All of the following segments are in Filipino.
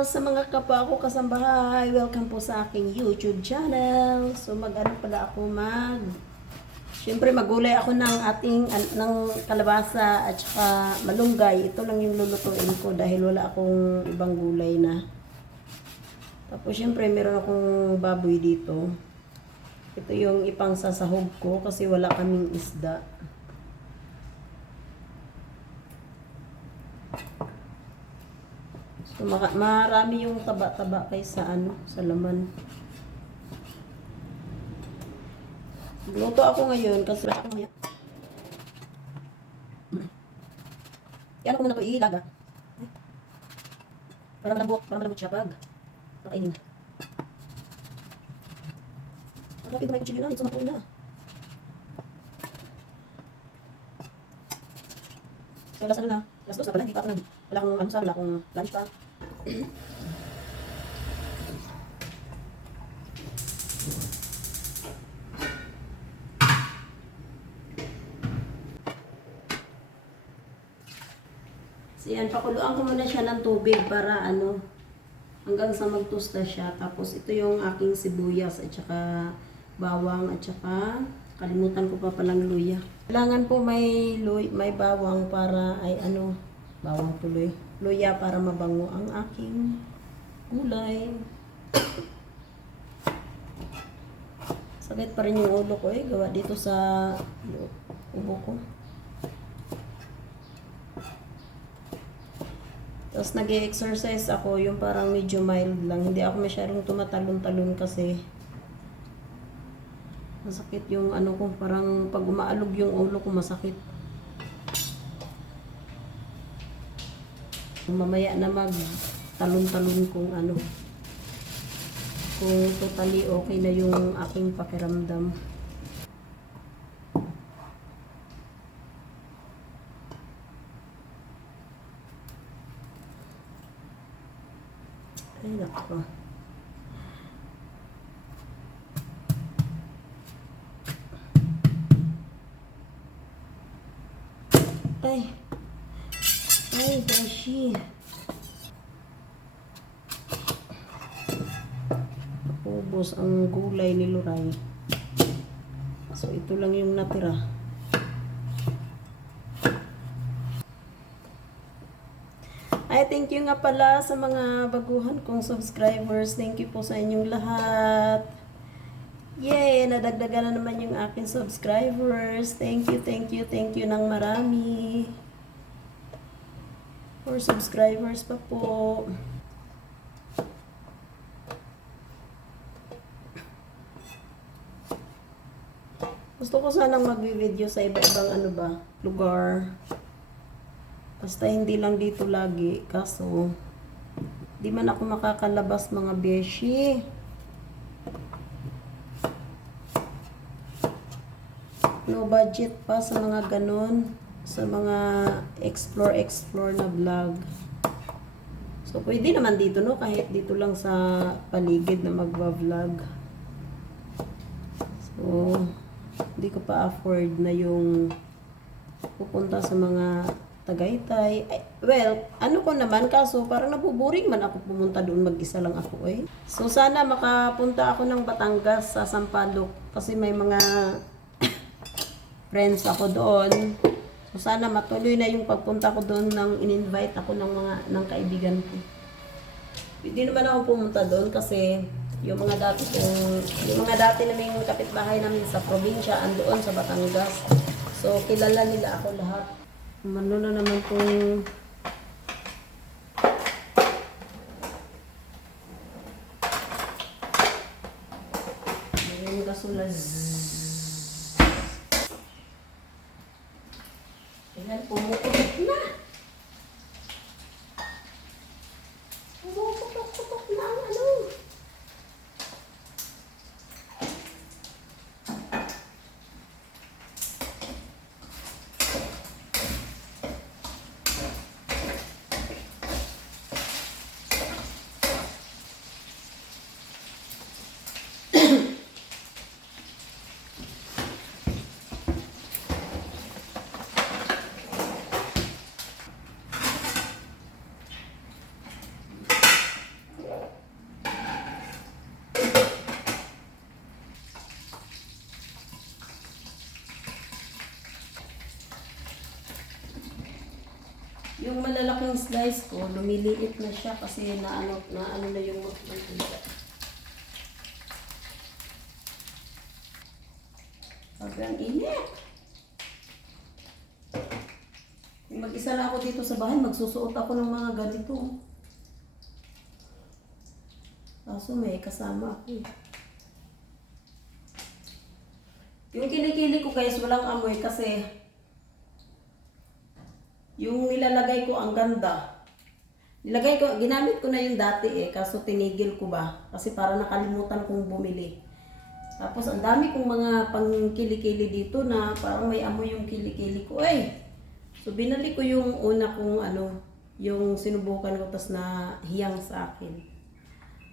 sa mga kapwa ko kasambahay, welcome po sa aking YouTube channel. So mag-ano pala ako Siyempre magulay ako ng kalabasa at saka malunggay. Ito lang yung lulutuin ko dahil wala akong ibang gulay na. Tapos siyempre meron akong baboy dito. Ito yung ipang sasahog ko kasi wala kaming isda. So, marami yung taba-taba kaysa sa laman. Luto ako ngayon kasi ako ngayon. Yan ako muna ito ilaga. Para malambot siya pag nakainin. Malapit na may kutsilyo na, ito mapuin na. So, alas na? Alas 2 na pala, hindi pa ako wala akong lunch pa. So yan, pakuluan ko muna siya ng tubig para hanggang sa magtusta siya. Tapos ito yung aking sibuyas at saka bawang at saka kalimutan ko pa palang luya. Kailangan po may bawang para bawang tuloy. Luya para mabango ang aking gulay. Sakit pa rin yung ulo ko gawa dito sa ubo ko. Tapos nag-exercise ako, yung parang medyo mild lang. Hindi ako masyadong tumatalon-talon kasi masakit yung ko, parang pag umaalog yung ulo ko masakit. Mamaya na mag-talon-talon kung kung totally okay na yung aking pakiramdam. Ay, nako. Ay, beshi. Ubos ang gulay ni Luray. So, ito lang yung natira. Ay, thank you nga pala sa mga baguhan kong subscribers. Thank you po sa inyong lahat. Yay! Nadagdagan na naman yung aking subscribers. Thank you ng marami. For subscribers pa po. Gusto ko sanang mag-video sa iba-ibang lugar. Basta hindi lang dito lagi. Kaso, di man ako makakalabas mga beshi. No budget pa sa mga ganon. Sa mga explore na vlog. So, pwede naman dito, no? Kahit dito lang sa paligid na magwa-vlog. So, hindi ko pa afford na yung pupunta sa mga Tagaytay. Ay, well, ko naman, kaso parang nabuburing man ako pumunta doon, mag-isa lang ako So, sana makapunta ako ng Batangas sa Sampaloc kasi may mga friends ako doon. So, sana matuloy na yung pagpunta ko doon nang in-invite ako ng kaibigan ko. Hindi naman ako pumunta doon kasi yung mga dati naming kapitbahay namin sa probinsya andoon sa Batangas. So, kilala nila ako lahat. Ano na naman kung yung gasolaz. Ayan, pumuputok na. Pumuputok na ang pag-slice ko, lumiliit na siya kasi na ano na yung sabi ang init. Kung mag-isa na ako dito sa bahay, magsusuot ako ng mga ganito. Kaso may kasama ako eh. Yung kilikili ko guys, walang amoy kasi yung nilalagay ko ang ganda. Ginamit ko na yung dati eh, kaso tinigil ko ba? Kasi para nakalimutan kong bumili. Tapos ang dami kong mga pangkilikili dito na parang may amoy yung kilikili ko eh. So binalik ko yung una kong yung sinubukan ko tas na hiyang sa akin.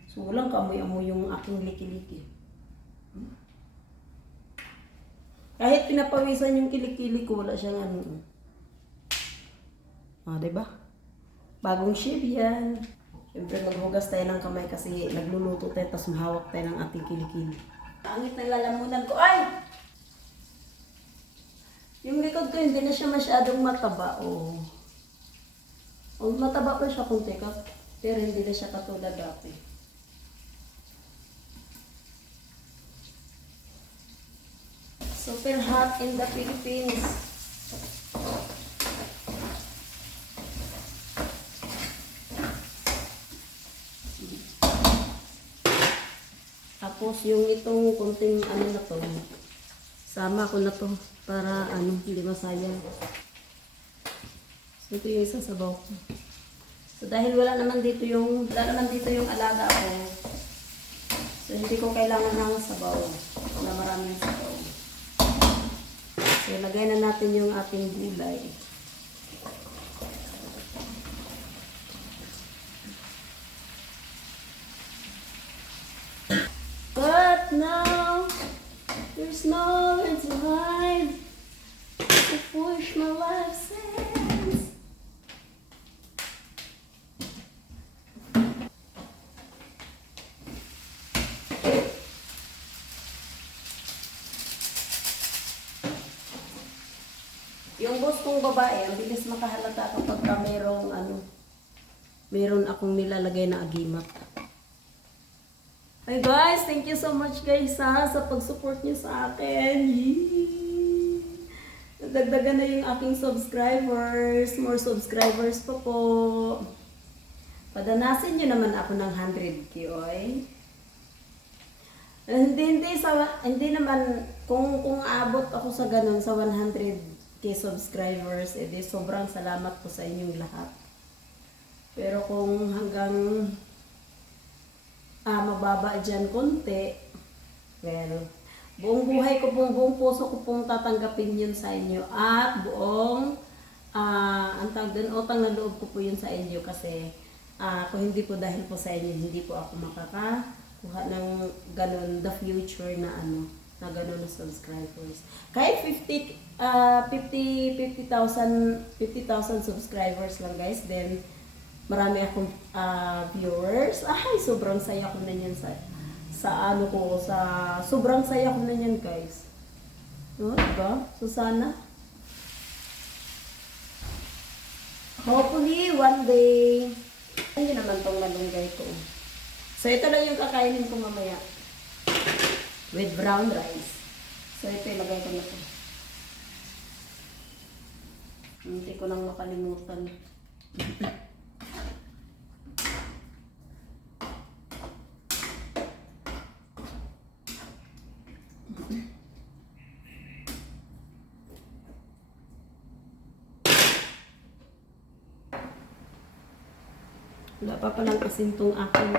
So walang kamoy-amoy yung aking liki-liki. Kahit pinapawisan yung kilikili ko, wala siyang diba? Bagong shave yan. Siyempre maghugas tayo ng kamay kasi nagluluto tayo tapos mahawak tayo ng ating kilikili. Pangit na lalamunan ko. Ay! Yung likod ko hindi na siya masyadong mataba. Oh. Mataba pa siya kung teka. Pero hindi na siya katulad dati. Super hot in the Philippines. Tapos yung itong kunting na to, sama ko na to para hindi masayang. So ito yung isang sabaw ko. So dahil wala naman dito yung alaga ko. So hindi ko kailangan ng sabaw na maraming sabaw. So lagay na natin yung ating gulay. But now, there's nowhere to hide, to push my life sense. Yung boss kong babae, ang bilis makahalata kapag meron akong nilalagay na agimat. Hi guys, thank you so much guys sa pag-support niyo sa akin. Yee! Nadagdagan na yung aking subscribers. More subscribers pa po. Padanasin niyo naman ako ng 100k, oy. Hindi naman kung abot ako sa ganun sa 100k subscribers, edi sobrang salamat po sa inyong lahat. Pero kung hanggang mababa dyan konti, well, buong buhay ko buong puso ko pong tatanggapin yun sa inyo at buong utang na loob ko po yun sa inyo kasi kung hindi po dahil po sa inyo, hindi po ako makakakuha ng ganun the future na ganun na subscribers. Kahit 50,000 subscribers lang guys, then marami akong viewers. Ay, sobrang saya ko na yan sobrang saya ko na yan, guys. No, diba? So, sana. Hopefully, one day. Hindi naman tong malunggay ko. So, ito lang yung kakainin ko mamaya. With brown rice. So, ito ilagay ko na ito. Hindi ko nang makalimutan. Wala pa palang asin tong aking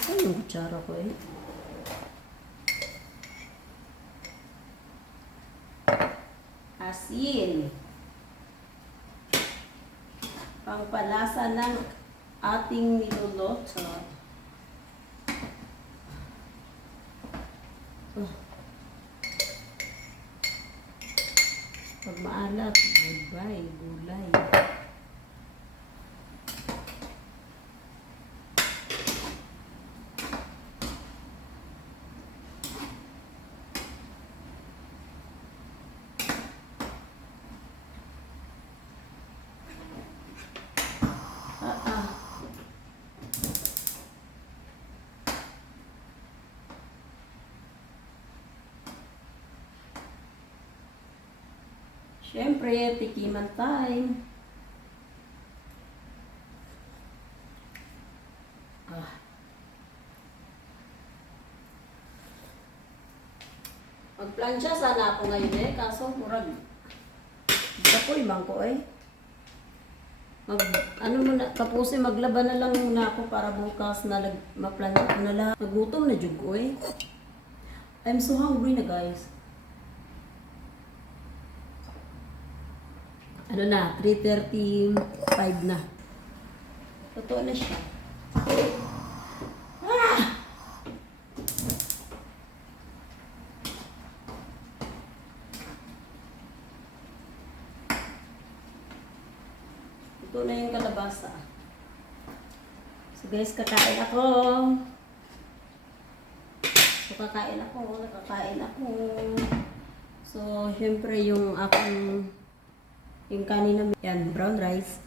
Saan yung kutsara ko eh? Asin. Pangpalasa ng ating niluluto. Pag maalat, goodbye, gulay. Siyempre, tikiman time. Ah. Magplansya sana ako ngayon eh, kaso murag. Ako imang ko eh. Ano muna, tapusin maglaban na lang muna ako para bukas na maplansya ko na lang. Nagutom na jud ko eh. I'm so hungry na guys. Ano na, 3:35 na. Totoo na siya. Ito na yung kalabasa. So guys, kakain ako. Nakakain ako. So, syempre yung aking, yung kanina, yan, brown rice.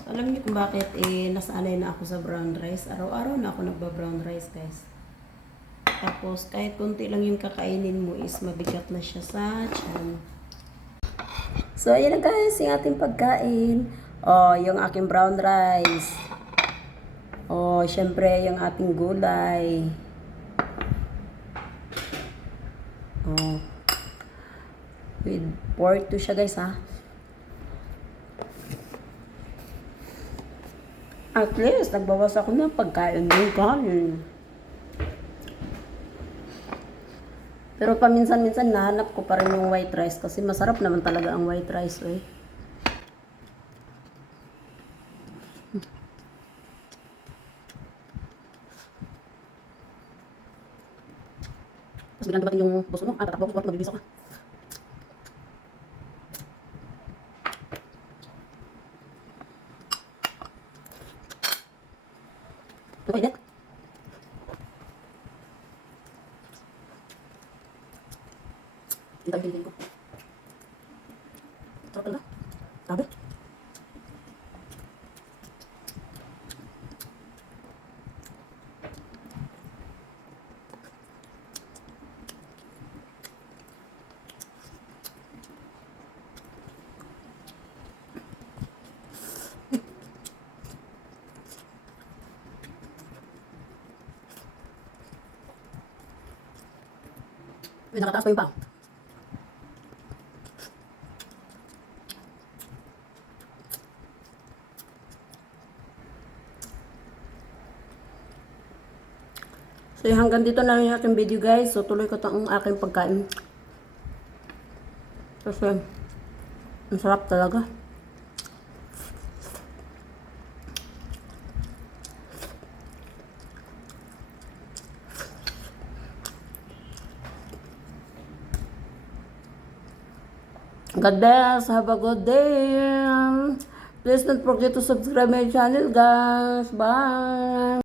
So, alam niyo kung bakit nasanay na ako sa brown rice. Araw-araw na ako nagba-brown rice, guys. Tapos, kahit konti lang yung kakainin mo is mabigat na siya sa tiyan. So, ayan na guys, yung ating pagkain. Oh, yung aking brown rice. Oh, syempre, yung ating gulay. Oh. With pork to siya guys ha. At least, nagbawas ako ng pagkain ng kanin. Pero paminsan-minsan nahanap ko pa rin yung white rice kasi masarap naman talaga ang white rice eh. Tapos biglang dumating yung boss mo, tatakbo ko, magbibisa ka. Ito ba init? Hindi tayo pilitin ko. Sarap talaga. Sabi. May nakataas pa yung pang. So hanggang dito na lang yung aking video guys. So tuloy ko ang aking pagkain. Kasi ang sarap talaga. God bless. Have a good day. Please don't forget to subscribe my channel, guys. Bye.